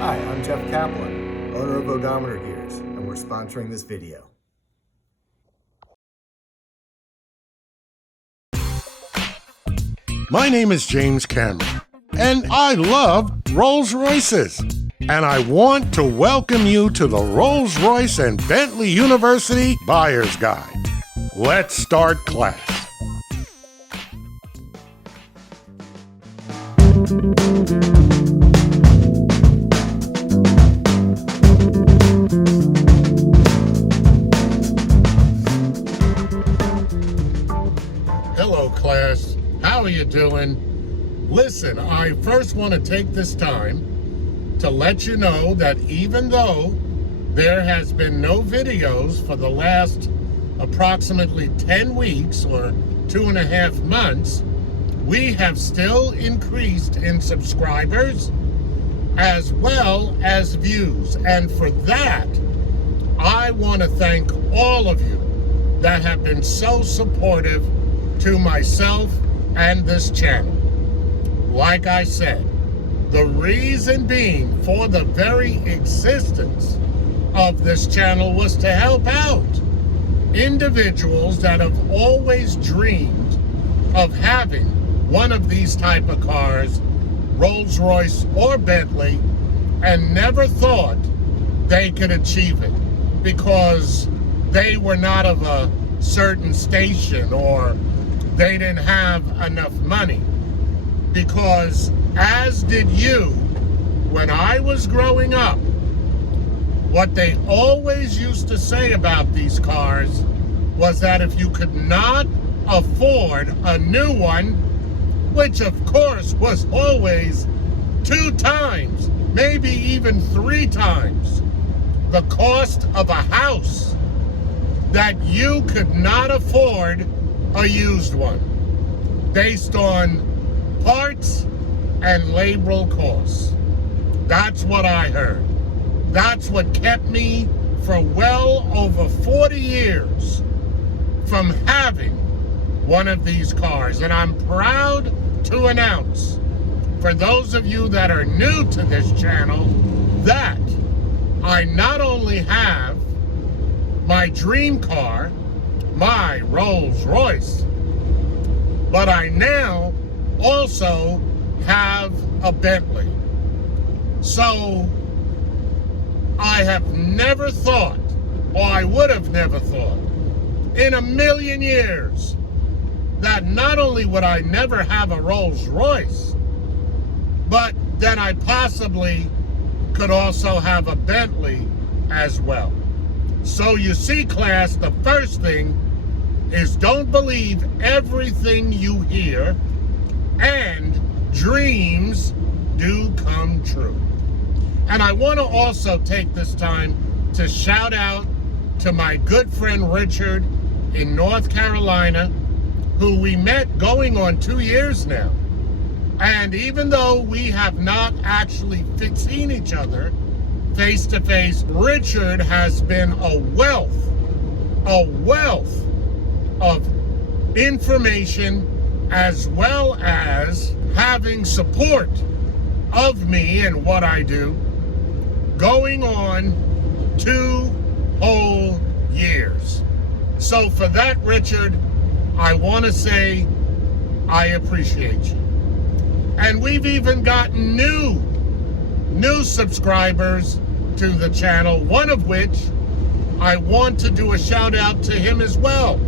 Hi, I'm Jeff Kaplan, owner of Odometer Gears, and we're sponsoring this video. My name is James Cameron, and I love Rolls-Royces. And I want to welcome you to the Rolls-Royce and Bentley University Buyer's Guide. Let's start class. Hello, class. How are you doing? Listen, I first want to take this time to let you know that even though there has been no videos for the last approximately 10 weeks or 2.5 months, we have still increased in subscribers as well as views. And for that, I want to thank all of you that have been so supportive to myself and this channel. Like I said, the reason being for the very existence of this channel was to help out individuals that have always dreamed of having one of these type of cars, Rolls-Royce or Bentley, and never thought they could achieve it because they were not of a certain station or they didn't have enough money. Because as did you, when I was growing up, what they always used to say about these cars was that if you could not afford a new one, which of course was always 2 times, maybe even 3 times the cost of a house, that you could not afford a used one based on parts and labor costs. That's what I heard. That's what kept me for well over 40 years from having one of these cars. And I'm proud to announce, for those of you that are new to this channel, that I not only have my dream car, my Rolls-Royce, but I now also have a Bentley. So I have never thought, or I would have never thought in a million years, that not only would I never have a Rolls-Royce, but that I possibly could also have a Bentley as well. So you see, class, the first thing is don't believe everything you hear, and dreams do come true. And I want to also take this time to shout out to my good friend Richard in North Carolina, who we met going on 2 years now. And even though we have not actually seen each other face to face, Richard has been a wealth of information, as well as having support of me and what I do, going on 2 whole years. So for that, Richard, I want to say I appreciate you. And we've even gotten new subscribers to the channel, one of which I want to do a shout out to him as well.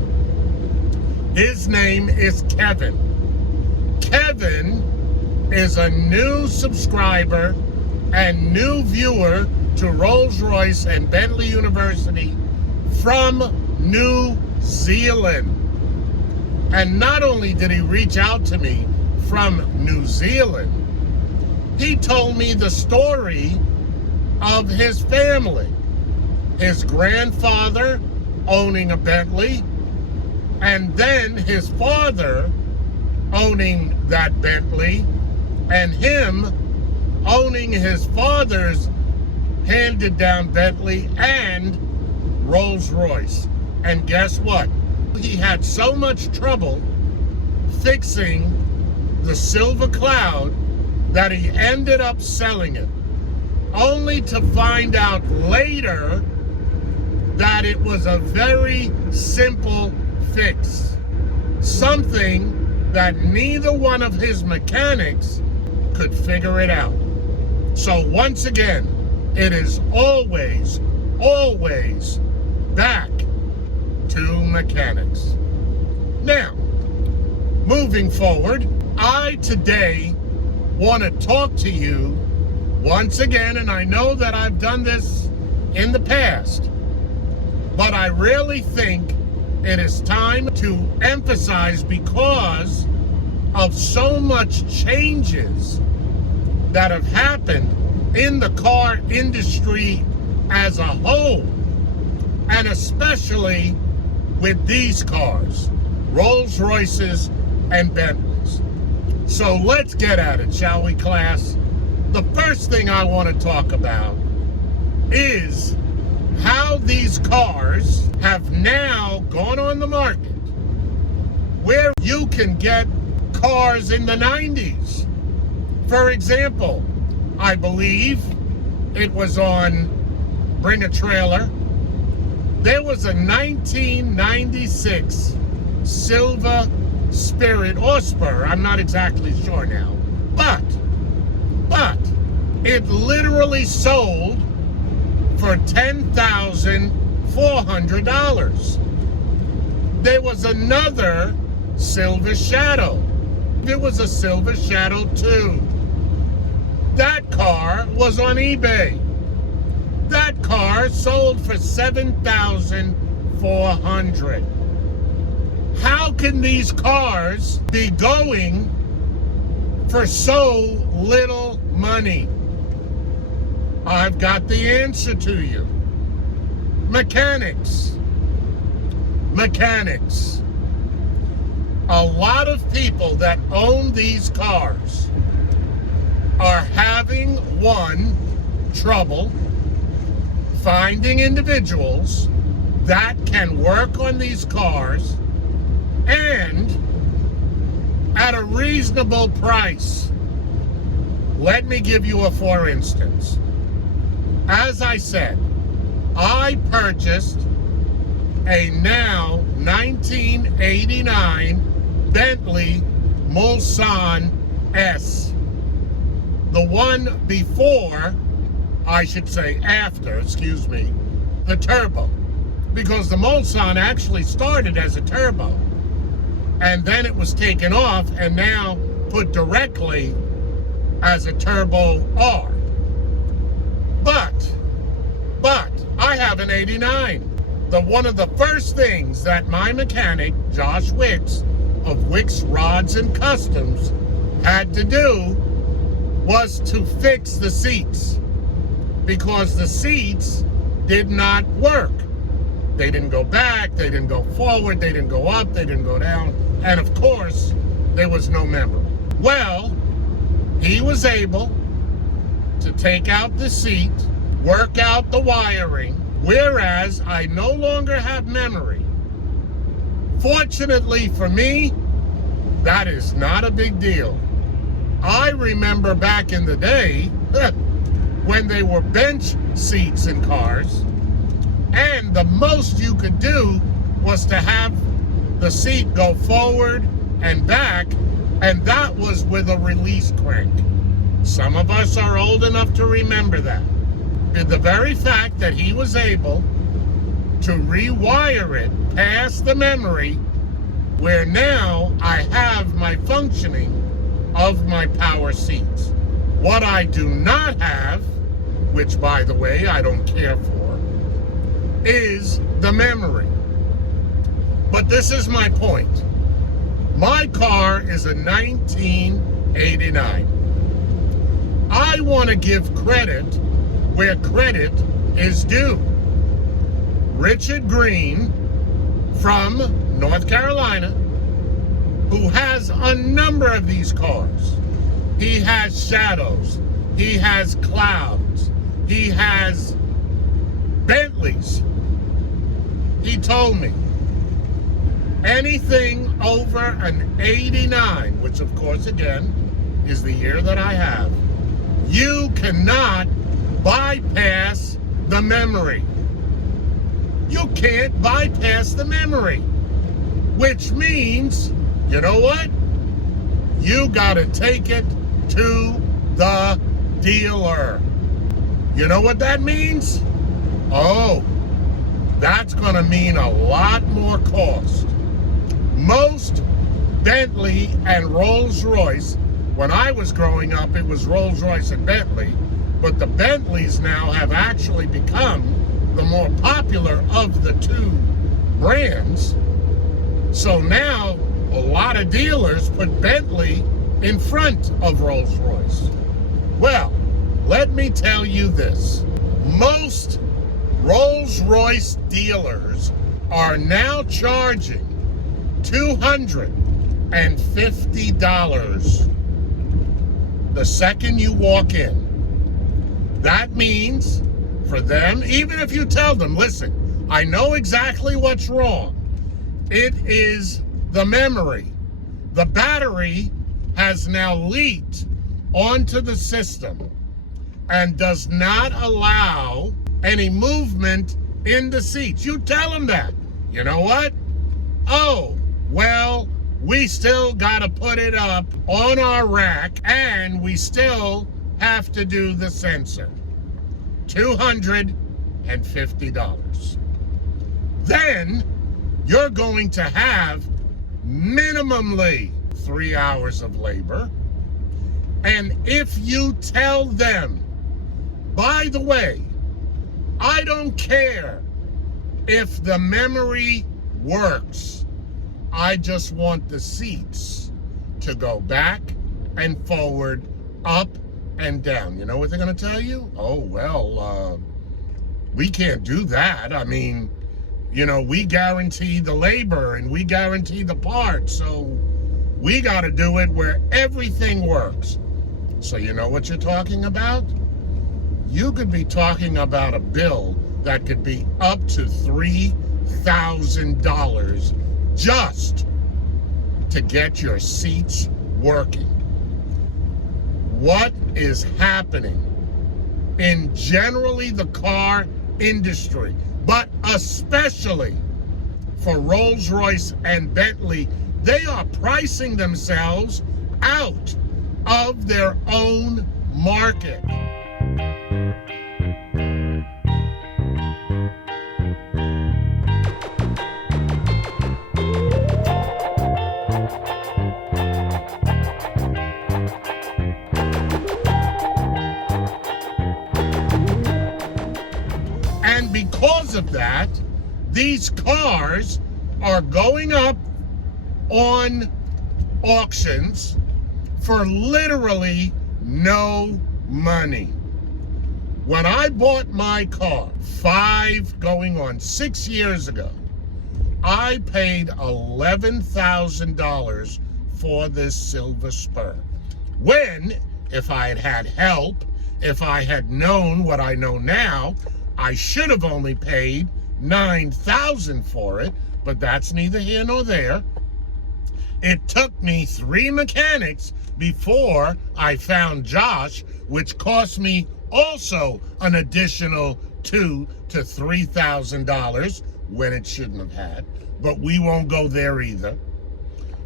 His name is Kevin. Kevin is a new subscriber and new viewer to Rolls-Royce and Bentley University from New Zealand. And not only did he reach out to me from New Zealand, he told me the story of his family. His grandfather owning a Bentley, and then his father owning that Bentley, and him owning his father's handed down Bentley and Rolls-Royce. And guess what? He had so much trouble fixing the Silver Cloud that he ended up selling it. only to find out later that it was a very simple fix. Something that neither one of his mechanics could figure it out. So once again, it is always back to mechanics. Now, moving forward, I today want to talk to you once again, and I know that I've done this in the past, but I really think it is time to emphasize, because of so much changes that have happened in the car industry as a whole, and especially with these cars, Rolls-Royces and Bentleys. So let's get at it, shall we, class? The first thing I want to talk about is how these cars have now gone on the market where you can get cars in the 90s. For example, I believe it was on Bring a Trailer. There was a 1996 Silver Spirit or Spur, I'm not exactly sure now, but it literally sold for $10,400. There was another Silver Shadow. It was a Silver Shadow 2. That car was on eBay. That car sold for $7,400. How can these cars be going for so little money? I've got the answer to you. Mechanics. A lot of people that own these cars are having, one, trouble finding individuals that can work on these cars and at a reasonable price. Let me give you a for instance. As I said, I purchased a now 1989 Bentley Mulsanne S. The one before, I should say after, excuse me, the turbo. Because the Mulsanne actually started as a turbo. And then it was taken off and now put directly as a Turbo R. But I have an 89. One of the first things that my mechanic, Josh Wicks, of Wicks Rods and Customs, had to do was to fix the seats, because the seats did not work. They didn't go back, they didn't go forward, they didn't go up, they didn't go down, and of course, there was no memory. Well, he was able to take out the seat, work out the wiring, whereas I no longer have memory. Fortunately for me, that is not a big deal. I remember back in the day when they were bench seats in cars, and the most you could do was to have the seat go forward and back, and that was with a release crank. Some of us are old enough to remember that. The very fact that he was able to rewire it past the memory, where now I have my functioning of my power seats. What I do not have, which by the way I don't care for, is the memory. But this is my point. My car is a 1989. I want to give credit where credit is due. Richard Green from North Carolina, who has a number of these cars. He has Shadows, he has Clouds, he has Bentleys. He told me anything over an 89, which of course again is the year that I have, you cannot bypass the memory. You can't bypass the memory, which means, you know what? You gotta take it to the dealer. You know what that means? Oh, that's gonna mean a lot more cost. Most Bentley and Rolls-Royce, when I was growing up, it was Rolls-Royce and Bentley, but the Bentleys now have actually become the more popular of the two brands. So now a lot of dealers put Bentley in front of Rolls-Royce. Well, let me tell you this. Most Rolls-Royce dealers are now charging $250 the second you walk in. That means for them, even if you tell them, listen, I know exactly what's wrong. It is the memory. The battery has now leaked onto the system and does not allow any movement in the seats. You tell them that. You know what? Oh, well, we still got to put it up on our rack and we still have to do the sensor. $250. Then you're going to have minimally 3 hours of labor. And if you tell them, by the way, I don't care if the memory works, I just want the seats to go back and forward, up and down. You know what they're going to tell you? Oh, well, we can't do that. I mean, you know, we guarantee the labor and we guarantee the parts, so we got to do it where everything works. So you know what you're talking about? You could be talking about a bill that could be up to $3,000 just to get your seats working. What is happening in generally the car industry, but especially for Rolls-Royce and Bentley, they are pricing themselves out of their own market. And because of that, these cars are going up on auctions for literally no money. When I bought my car 6 years ago, I paid $11,000 for this Silver Spur. When, if I had had help, if I had known what I know now, I should have only paid $9,000 for it, but that's neither here nor there. It took me 3 mechanics before I found Josh, which cost me also an additional $2,000 to $3,000 when it shouldn't have had, but we won't go there either.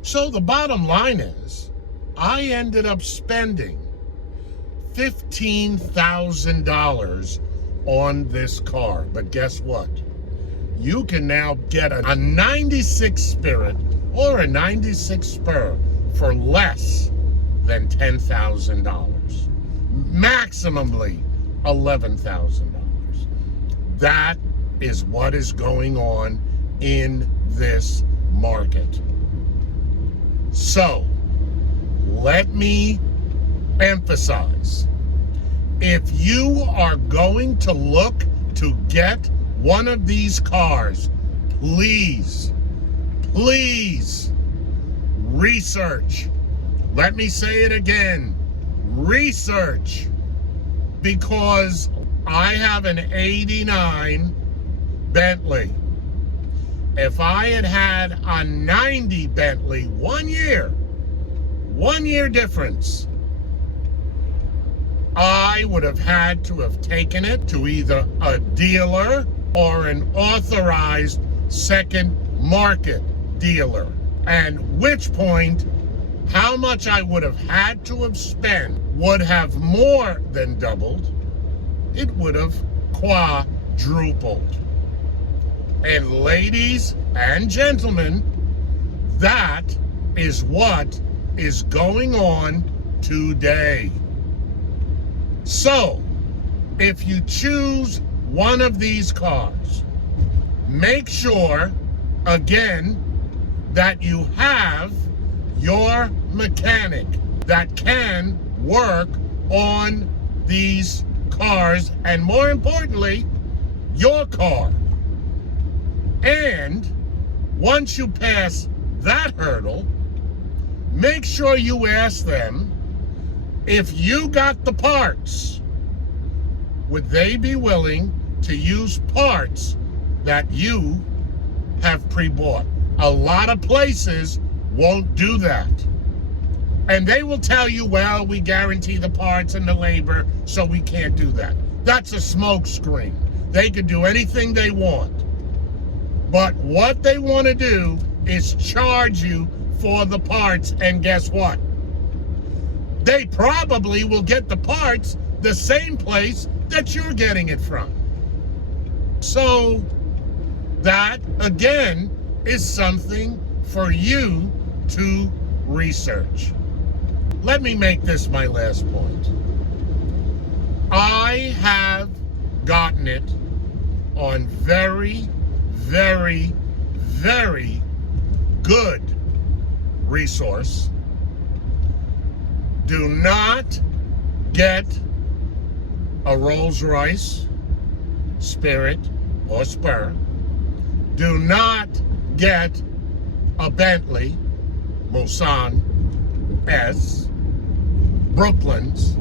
So the bottom line is, I ended up spending $15,000 on this car. But guess what? You can now get a 96 Spirit or a 96 Spur for less than $10,000. Maximally $11,000. That is what is going on in this market. So, let me emphasize, if you are going to look to get one of these cars, please research. Let me say it again, research, because I have an '89 Bentley. If I had had a '90 Bentley, 1 year difference, I I would have had to have taken it to either a dealer or an authorized second market dealer. And which point, how much I would have had to have spent would have more than doubled. It would have quadrupled. And ladies and gentlemen, that is what is going on today. So, if you choose one of these cars, make sure, again, that you have your mechanic that can work on these cars, and more importantly, your car. And once you pass that hurdle, make sure you ask them, if you got the parts, would they be willing to use parts that you have pre-bought? A lot of places won't do that. And they will tell you, well, we guarantee the parts and the labor, so we can't do that. That's a smoke screen. They can do anything they want. But what they want to do is charge you for the parts, and guess what? They probably will get the parts the same place that you're getting it from. So that, again, is something for you to research. Let me make this my last point. I have gotten it on very, very, very good resource. Do not get a Rolls-Royce, Spirit, or Spur. Do not get a Bentley, Mulsanne S, Brooklands,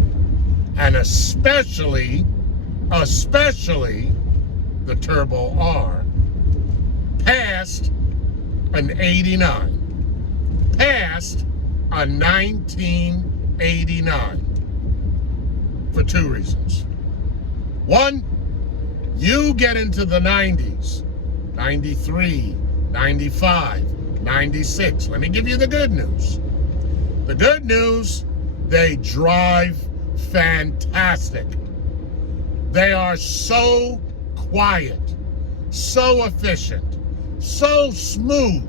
and especially the Turbo R, past an 89, past a 1989, for two reasons. One, you get into the 90s, 93, 95, 96. Let me give you the good news. The good news, they drive fantastic. They are so quiet, so efficient, so smooth.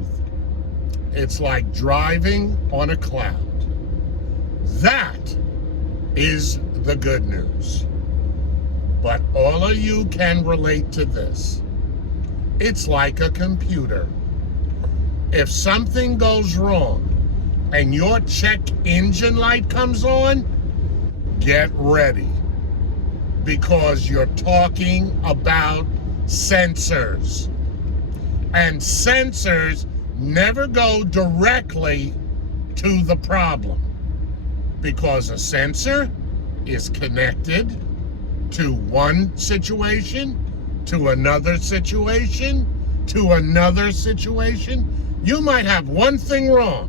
It's like driving on a cloud. That is the good news. But all of you can relate to this. It's like a computer. If something goes wrong and your check engine light comes on, get ready, because you're talking about sensors. And sensors never go directly to the problem, because a sensor is connected to one situation, to another situation, to another situation. You might have one thing wrong,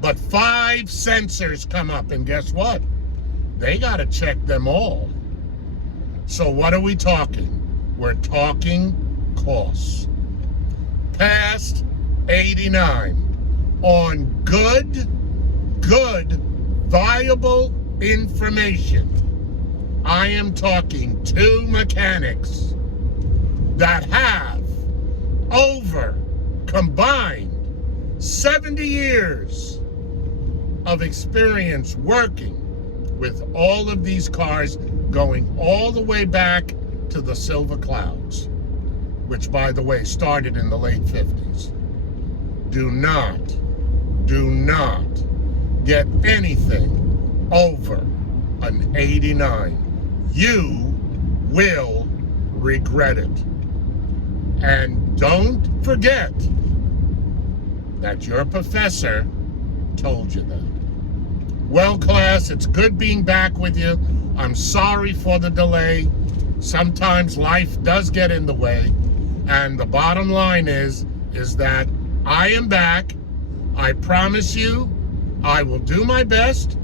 but 5 sensors come up, and guess what? They got to check them all. So what are we talking? We're talking costs. Past 89 on good, viable information. I am talking 2 mechanics that have over combined 70 years of experience working with all of these cars, going all the way back to the Silver Clouds, which, by the way, started in the late 50s. Do not get anything over an 89. You will regret it. And don't forget that your professor told you that. Well, class, it's good being back with you. I'm sorry for the delay. Sometimes life does get in the way. And the bottom line is that I am back. I promise you, I will do my best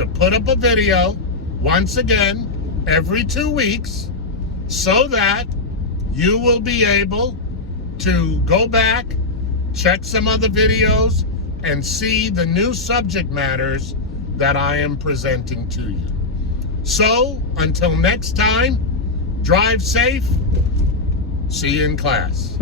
to put up a video once again every 2 weeks so that you will be able to go back, check some other videos, and see the new subject matters that I am presenting to you. So, until next time, drive safe. See you in class.